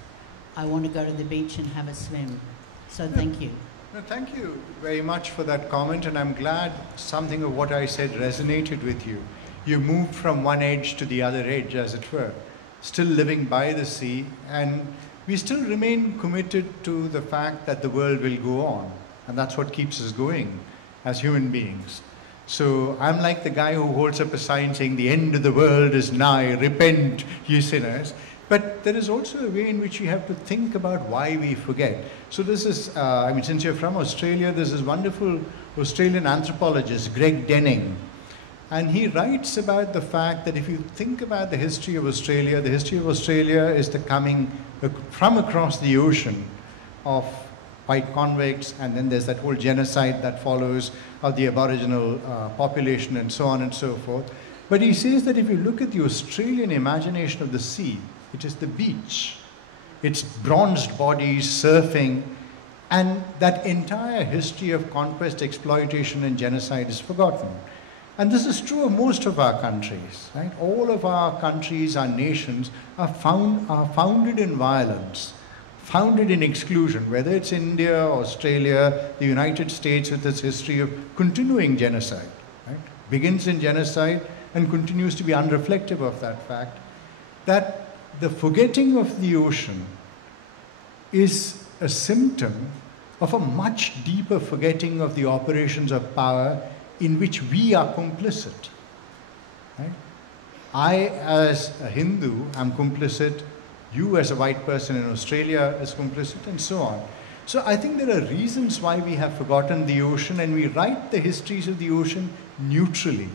I want to go to the beach and have a swim. So thank you. No, thank you very much for that comment, and I'm glad something of what I said resonated with you. You moved from one edge to the other edge, as it were, still living by the sea, and we still remain committed to the fact that the world will go on, and that's what keeps us going as human beings. So I'm like the guy who holds up a sign saying, "The end of the world is nigh, repent, ye sinners." But there is also a way in which you have to think about why we forget. So this is, I mean, since you're from Australia, there's this wonderful Australian anthropologist, Greg Denning. And he writes about the fact that if you think about the history of Australia, the history of Australia is the coming from across the ocean of white convicts, and then there's that whole genocide that follows of the Aboriginal population and so on and so forth. But he says that if you look at the Australian imagination of the sea, it is the beach, it's bronzed bodies, surfing, and that entire history of conquest, exploitation, and genocide is forgotten. And this is true of most of our countries, right? All of our countries, our nations, are founded in violence, founded in exclusion, whether it's India, Australia, the United States with its history of continuing genocide, right? Begins in genocide and continues to be unreflective of that fact, that the forgetting of the ocean is a symptom of a much deeper forgetting of the operations of power in which we are complicit. Right? I, as a Hindu, am complicit. You, as a white person in Australia, is complicit, and so on. So I think there are reasons why we have forgotten the ocean, and we write the histories of the ocean neutrally,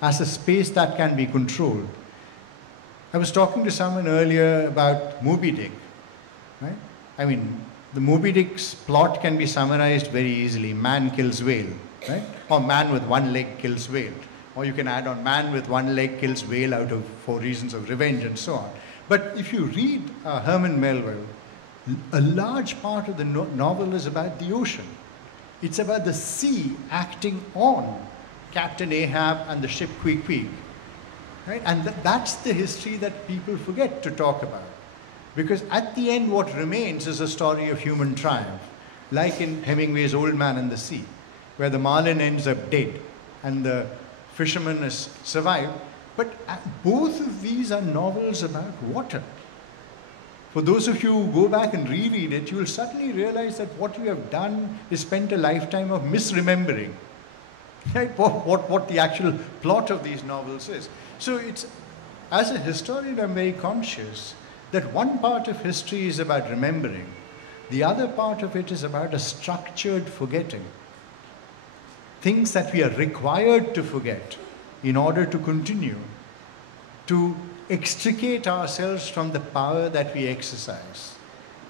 as a space that can be controlled. I was talking to someone earlier about Moby Dick, right? I mean, the Moby Dick's plot can be summarized very easily. Man kills whale, right? Or man with one leg kills whale. Or you can add on man with one leg kills whale for reasons of revenge and so on. But if you read Herman Melville, a large part of the novel is about the ocean. It's about the sea acting on Captain Ahab and the ship Queequeg. Right? And that's the history that people forget to talk about. Because at the end, what remains is a story of human triumph, like in Hemingway's Old Man and the Sea, where the marlin ends up dead and the fisherman has survived. But both of these are novels about water. For those of you who go back and reread it, you will suddenly realize that what you have done is spent a lifetime of misremembering, right? What the actual plot of these novels is. So it's, as a historian, I'm very conscious that one part of history is about remembering. The other part of it is about a structured forgetting. Things that we are required to forget in order to continue to extricate ourselves from the power that we exercise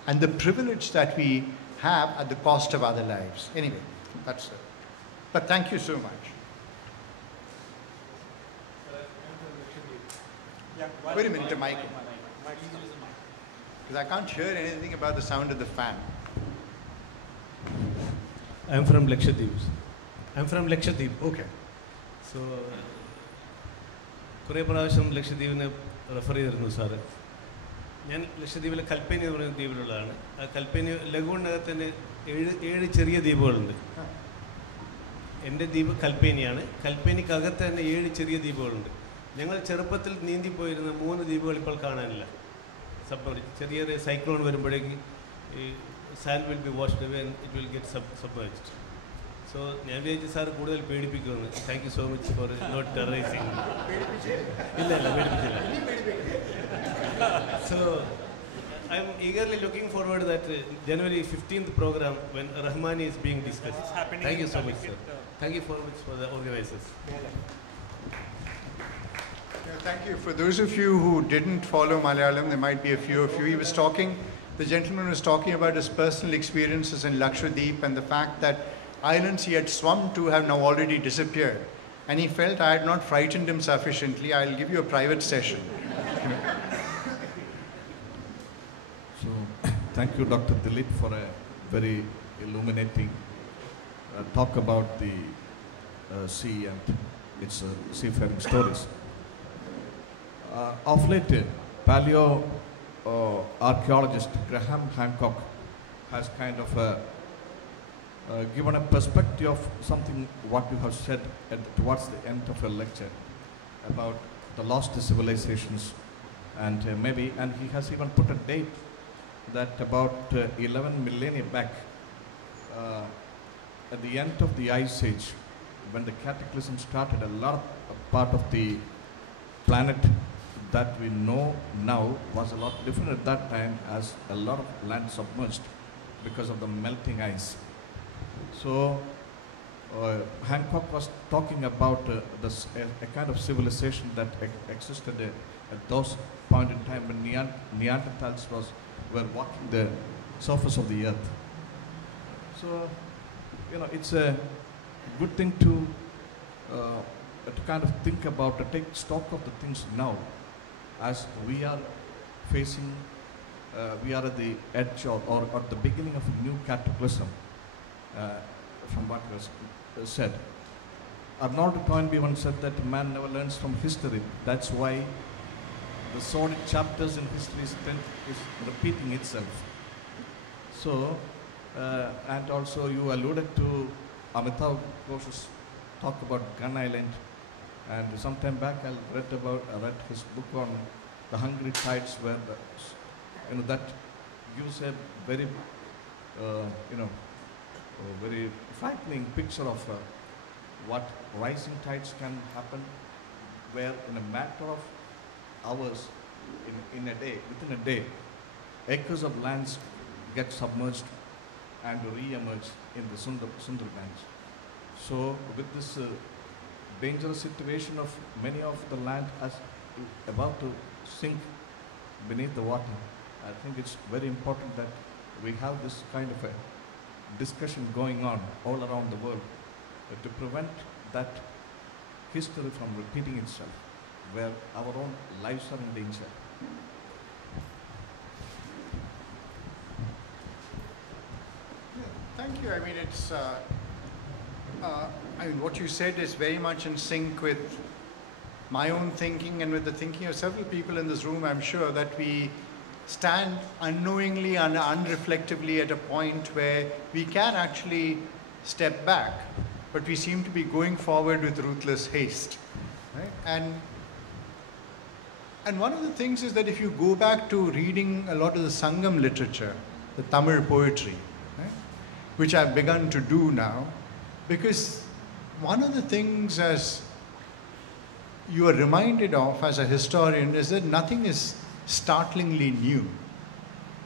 and the privilege that we have at the cost of other lives. Anyway, that's it. But thank you so much. Wait a minute, Mike. Because I can't hear anything about the sound of the fan. I'm from Lakshadweep. Okay. So, കുറേ പ്രാവശ്യം ലക്ഷദ്വീപിനെ refer ചെയ്തിരുന്നു sir. ഞാൻ ലക്ഷദ്വീപിലെ കൽപ്പേനി എന്ന് പറയുന്ന ദ്വീപിലുള്ളതാണ്. ആ കൽപ്പേനി ലഗൂണിനകത്ത് തന്നെ ഏഴ് ചെറിയ ദ്വീപുകളുണ്ട്. എൻ്റെ ദ്വീപ് കൽപ്പേനിയാണ്. കൽപ്പേനിക്കകത്ത് തന്നെ 7 ചെറിയ ദ്വീപുകളുണ്ട്. ഞങ്ങൾ ചെറുപ്പത്തിൽ നീന്തിപ്പോയിരുന്ന 3 ദ്വീപുകൾ ഇപ്പോൾ കാണാനില്ല. ചെറിയൊരു സൈക്ലോൺ വരുമ്പോഴേക്ക് ഈ sand will be washed away and it will get submerged. So ഞാൻ വിചാരിച്ചു സാർ കൂടുതൽ പേടിപ്പിക്കുമെന്ന്. Thank you so much for not terrorising. ഇല്ല പേടിപ്പിച്ചില്ല. So I am eagerly looking forward that January 15th program when Rahmani is being discussed. Thank you so much, sir. Thank you so much for the organizers. Thank you. For those of you who didn't follow Malayalam, there might be a few of you. The gentleman was talking about his personal experiences in Lakshadweep and the fact that islands he had swum to have now already disappeared. And he felt I had not frightened him sufficiently. I'll give you a private session. So, thank you, Dr. Dilip, for a very illuminating talk about the sea and its seafaring stories. Of late, archaeologist Graham Hancock has kind of given a perspective of something what you have said towards the end of your lecture about the lost civilizations, and and he has even put a date that about 11 millennia back, at the end of the Ice Age, when the cataclysm started, a lot of part of the planet that we know now was a lot different at that time, as a lot of land submerged because of the melting ice. So Hancock was talking about a kind of civilization that existed at those point in time when Neanderthals were walking the surface of the earth. So, it's a good thing to kind of think about, to take stock of the things now, as we are facing, we are at the edge or at the beginning of a new cataclysm, from what was said. Arnold Toynbee once said that man never learns from history. That's why the sordid chapters in history is repeating itself. So, and also you alluded to Amitabh Ghosh's talk about Gun Island, and some time back I read his book on the hungry tides, where that gives a very very frightening picture of what rising tides can happen, where in a matter of hours, within a day, acres of lands get submerged and re-emerge in the Sundarbans. So with this dangerous situation of many of the land as about to sink beneath the water, I think it's very important that we have this kind of a discussion going on all around the world to prevent that history from repeating itself, where our own lives are in danger. Thank you. I mean, it's. What you said is very much in sync with my own thinking and with the thinking of several people in this room. I'm sure that we stand unknowingly and unreflectively at a point where we can actually step back, but we seem to be going forward with ruthless haste. Right? And one of the things is that if you go back to reading a lot of the Sangam literature, the Tamil poetry, right, which I've begun to do now, because one of the things as you are reminded of as a historian is that nothing is startlingly new,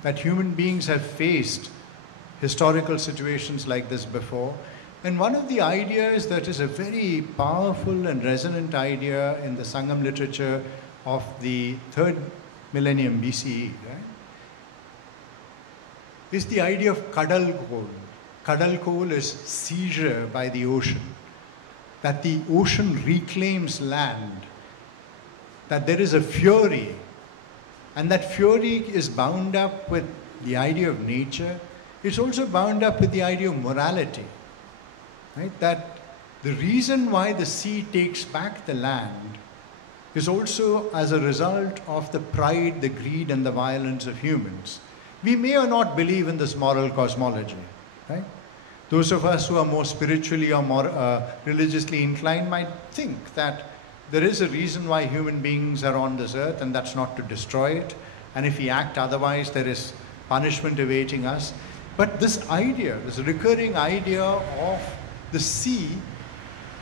that human beings have faced historical situations like this before. And one of the ideas that is a very powerful and resonant idea in the Sangam literature of the 3rd millennium BCE, right, is the idea of kadal kol. Kadal kol is seizure by the ocean, that the ocean reclaims land, that there is a fury, and that fury is bound up with the idea of nature. It's also bound up with the idea of morality, right? That the reason why the sea takes back the land is also as a result of the pride, the greed, and the violence of humans. We may or not believe in this moral cosmology, right? Those of us who are more spiritually or more religiously inclined might think that there is a reason why human beings are on this earth, and that's not to destroy it. And if we act otherwise, there is punishment awaiting us. But this idea, this recurring idea of the sea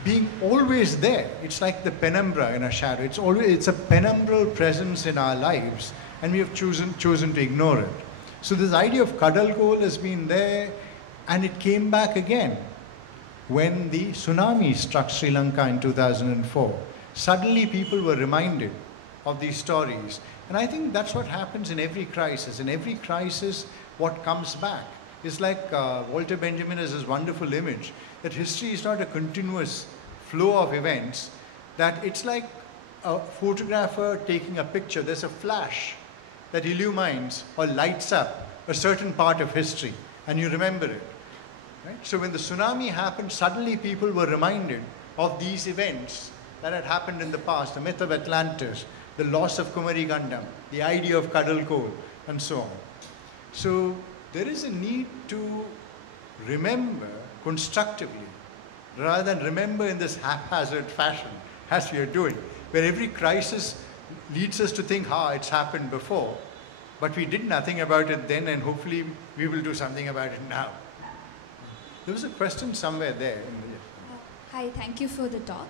being always there, it's like the penumbra in a shadow. It's a penumbral presence in our lives, and we have chosen to ignore it. So this idea of kadal kol has been there, and it came back again when the tsunami struck Sri Lanka in 2004. Suddenly people were reminded of these stories. And I think that's what happens in every crisis. In every crisis, what comes back is like Walter Benjamin has this wonderful image that history is not a continuous flow of events, that it's like a photographer taking a picture. There's a flash that illumines or lights up a certain part of history, and you remember it. Right? So when the tsunami happened, suddenly people were reminded of these events that had happened in the past, the myth of Atlantis, the loss of Kumarigandam, the idea of kadal kol, and so on. So there is a need to remember constructively, rather than remember in this haphazard fashion, as we are doing, where every crisis leads us to think, it's happened before, but we did nothing about it then, and hopefully we will do something about it now. There was a question somewhere there. Hi, thank you for the talk.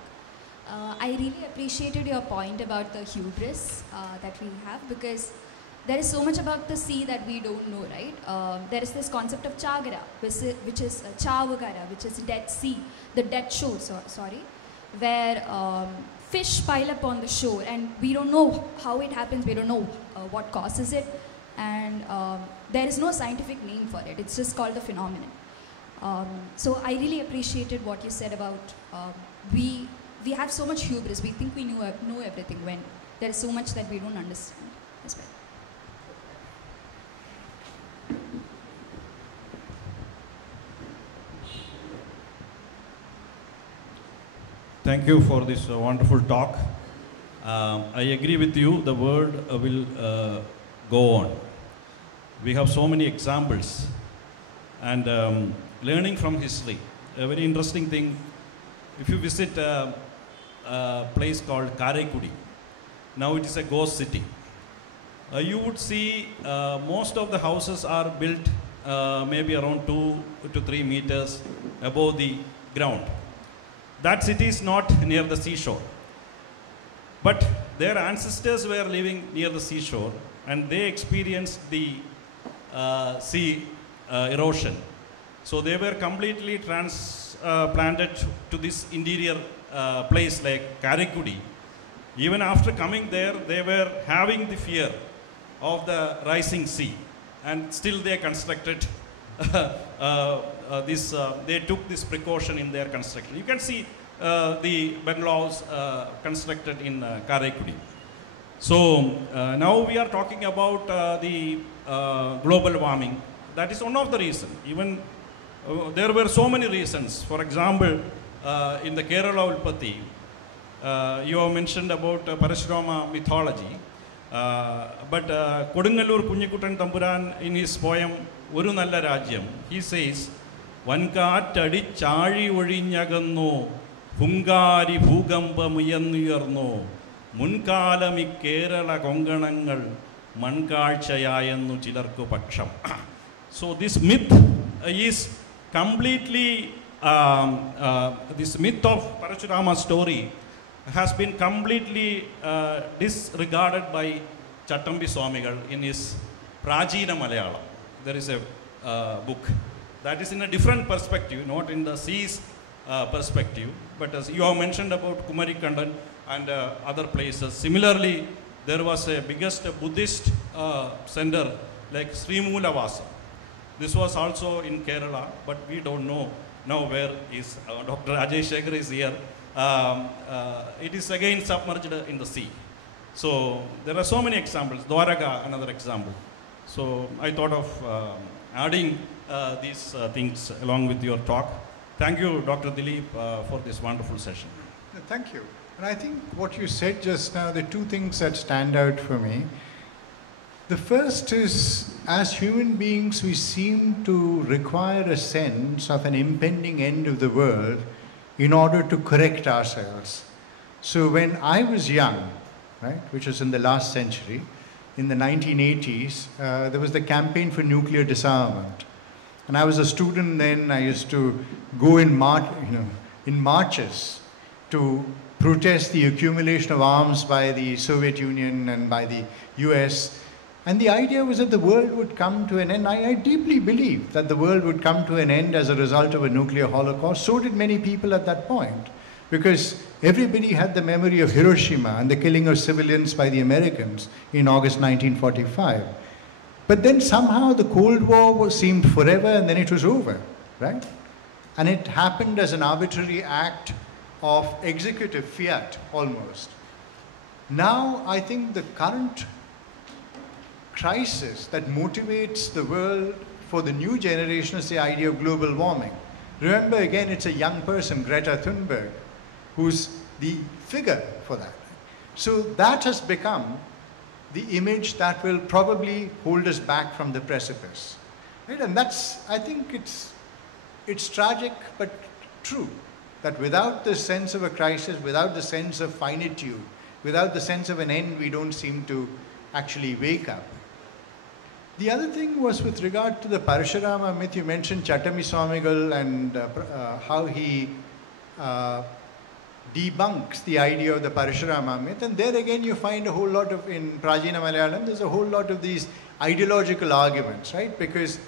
I really appreciated your point about the hubris that we have, because there is so much about the sea that we don't know, right? There is this concept of chagara, which is chavagara, which is dead sea, the dead shore, where fish pile up on the shore, and we don't know how it happens, we don't know what causes it, and there is no scientific name for it. It's just called the phenomenon. So I really appreciated what you said about we have so much hubris. We think we know everything when there is so much that we don't understand as well. Thank you for this wonderful talk. I agree with you, the world will go on. We have so many examples and learning from history. A very interesting thing, if you visit a place called Karaikudi, now it is a ghost city. You would see most of the houses are built maybe around 2 to 3 meters above the ground. That city is not near the seashore, but their ancestors were living near the seashore and they experienced the sea erosion. So they were completely transplanted to this interior place like Karaikudi. Even after coming there, they were having the fear of the rising sea, and still they constructed they took this precaution in their construction. You can see the bungalows constructed in Karaikudi. So now we are talking about the global warming. That is one of the reasons. Even there were so many reasons. For example, in the Kerala Ulpati, you have mentioned about Parashurama mythology. But Kodungalur Kunyikutan Tampuran, in his poem Oru Nalla Rajyam, he says, Vankattadi Chari Ozhinjagannu, Hungari Bhugamba Muyannuyarnu, Munkalami Kerala Konganangal, Mankalchayayannu Chilarku Paksham. So this myth is completely, this myth of Parashurama's story has been completely disregarded by Chattambi Swamigal in his Prajina Malayalam. There is a book that is in a different perspective, not in the sea's perspective, but as you have mentioned about Kumarikandan and other places. Similarly, there was a biggest Buddhist center like Srimulavasa. This was also in Kerala, but we don't know now where is Dr. Ajay Shekhar is here. It is again submerged in the sea. So there are so many examples. Dwaraka, another example. So I thought of adding these things along with your talk. Thank you, Dr. Dilip, for this wonderful session. Thank you. And I think what you said just now, the two things that stand out for me. The first is, as human beings, we seem to require a sense of an impending end of the world in order to correct ourselves. So when I was young, right, which was in the last century, in the 1980s, there was the campaign for nuclear disarmament. And I was a student then. I used to go in marches to protest the accumulation of arms by the Soviet Union and by the US. And the idea was that the world would come to an end. I deeply believed that the world would come to an end as a result of a nuclear holocaust. So did many people at that point, because everybody had the memory of Hiroshima and the killing of civilians by the Americans in August 1945. But then somehow the Cold War seemed forever, and then it was over, right? And it happened as an arbitrary act of executive fiat, almost. Now, I think the current crisis that motivates the world for the new generation is the idea of global warming. Remember, again, it's a young person, Greta Thunberg, who's the figure for that. So that has become the image that will probably hold us back from the precipice. Right? And that's, I think it's tragic but true, that without the sense of a crisis, without the sense of finitude, without the sense of an end, we don't seem to actually wake up. The other thing was with regard to the Parashurama myth. You mentioned Chattambi Swamigal and how he debunks the idea of the Parashurama myth. And there again you find a whole lot of, in Prajina Malayalam, there's a whole lot of these ideological arguments, right? Because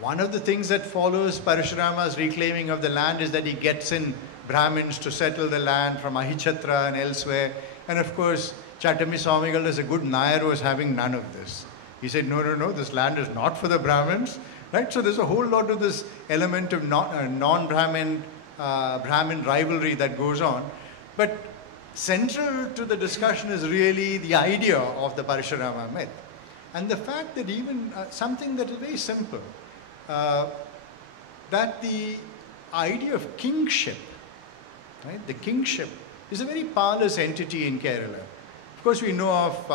one of the things that follows Parashurama's reclaiming of the land is that he gets in Brahmins to settle the land from Ahichatra and elsewhere. And of course, Chattambi Swamigal, as a good Nair, was having none of this. He said, no, this land is not for the Brahmins, right? So there's a whole lot of this element of non-Brahmin, Brahmin rivalry that goes on. But central to the discussion is really the idea of the Parashurama myth. And the fact that even something that is very simple, that the idea of kingship, right? The kingship is a very powerless entity in Kerala. Of course, we know of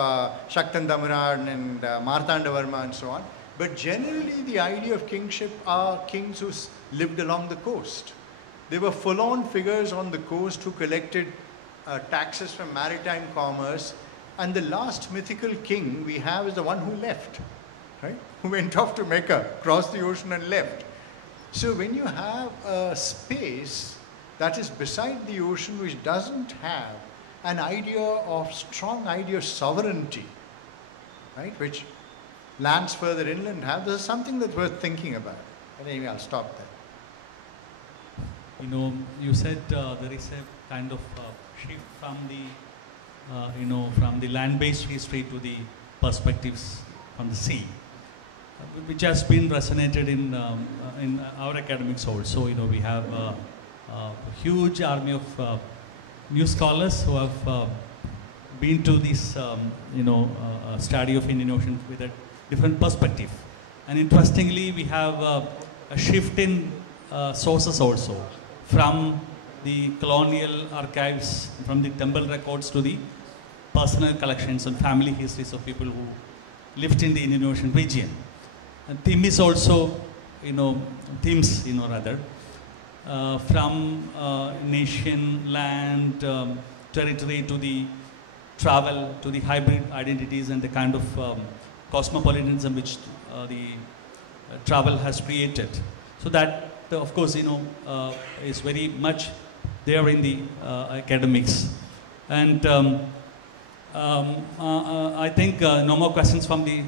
Shaktan Damaran and Martanda Varma and so on. But generally, the idea of kingship are kings who lived along the coast. They were full-on figures on the coast who collected taxes from maritime commerce. And the last mythical king we have is the one who left, right? Who went off to Mecca, crossed the ocean and left. So when you have a space that is beside the ocean which doesn't have an idea of, strong idea of sovereignty, right, which lands further inland have, this is something that's worth thinking about. And anyway, I'll stop there. You know, you said there is a kind of shift from the, from the land-based history to the perspectives from the sea, which has been resonated in our academics also. You know, we have a huge army of new scholars who have been to this, study of Indian Ocean with a different perspective. And interestingly, we have a shift in sources also, from the colonial archives, from the temple records to the personal collections and family histories of people who lived in the Indian Ocean region. And theme is also, themes, from nation, land, territory to the travel, to the hybrid identities and the kind of cosmopolitanism which the travel has created. So that, of course, is very much there in the academics. And I think no more questions from the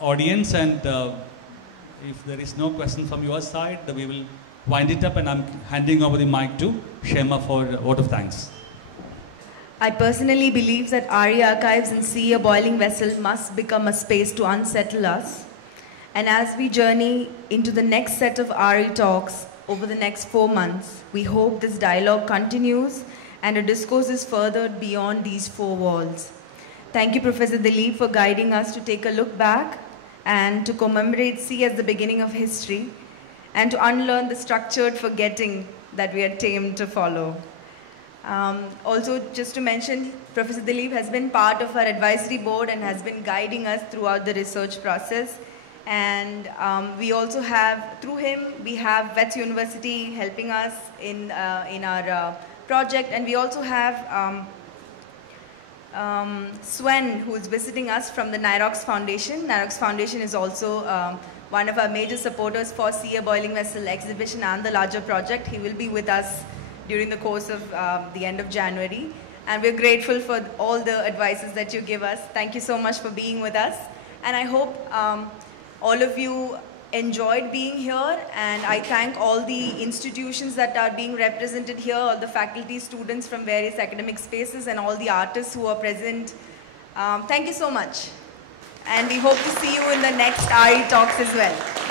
audience, and if there is no question from your side, we will wind it up, and I'm handing over the mic to Shema for a vote of thanks. I personally believe that RE Archives and Sea, a Boiling Vessel must become a space to unsettle us. And as we journey into the next set of RE Talks over the next 4 months, we hope this dialogue continues and a discourse is furthered beyond these 4 walls. Thank you, Professor Dilip, for guiding us to take a look back and to commemorate sea as the beginning of history, and to unlearn the structured forgetting that we are tamed to follow. Also, just to mention, Professor Dilip has been part of our advisory board and has been guiding us throughout the research process. And we also have, through him, we have Wits University helping us in our project. And we also have Swen, who is visiting us from the Nirox Foundation. Nirox Foundation is also one of our major supporters for Sea, a Boiling Vessel exhibition and the larger project. He will be with us during the course of the end of January. And we're grateful for all the advices that you give us. Thank you so much for being with us. And I hope all of you enjoyed being here, and I thank all the institutions that are being represented here, all the faculty, students from various academic spaces, and all the artists who are present. Thank you so much. And we hope to see you in the next RE Talks as well.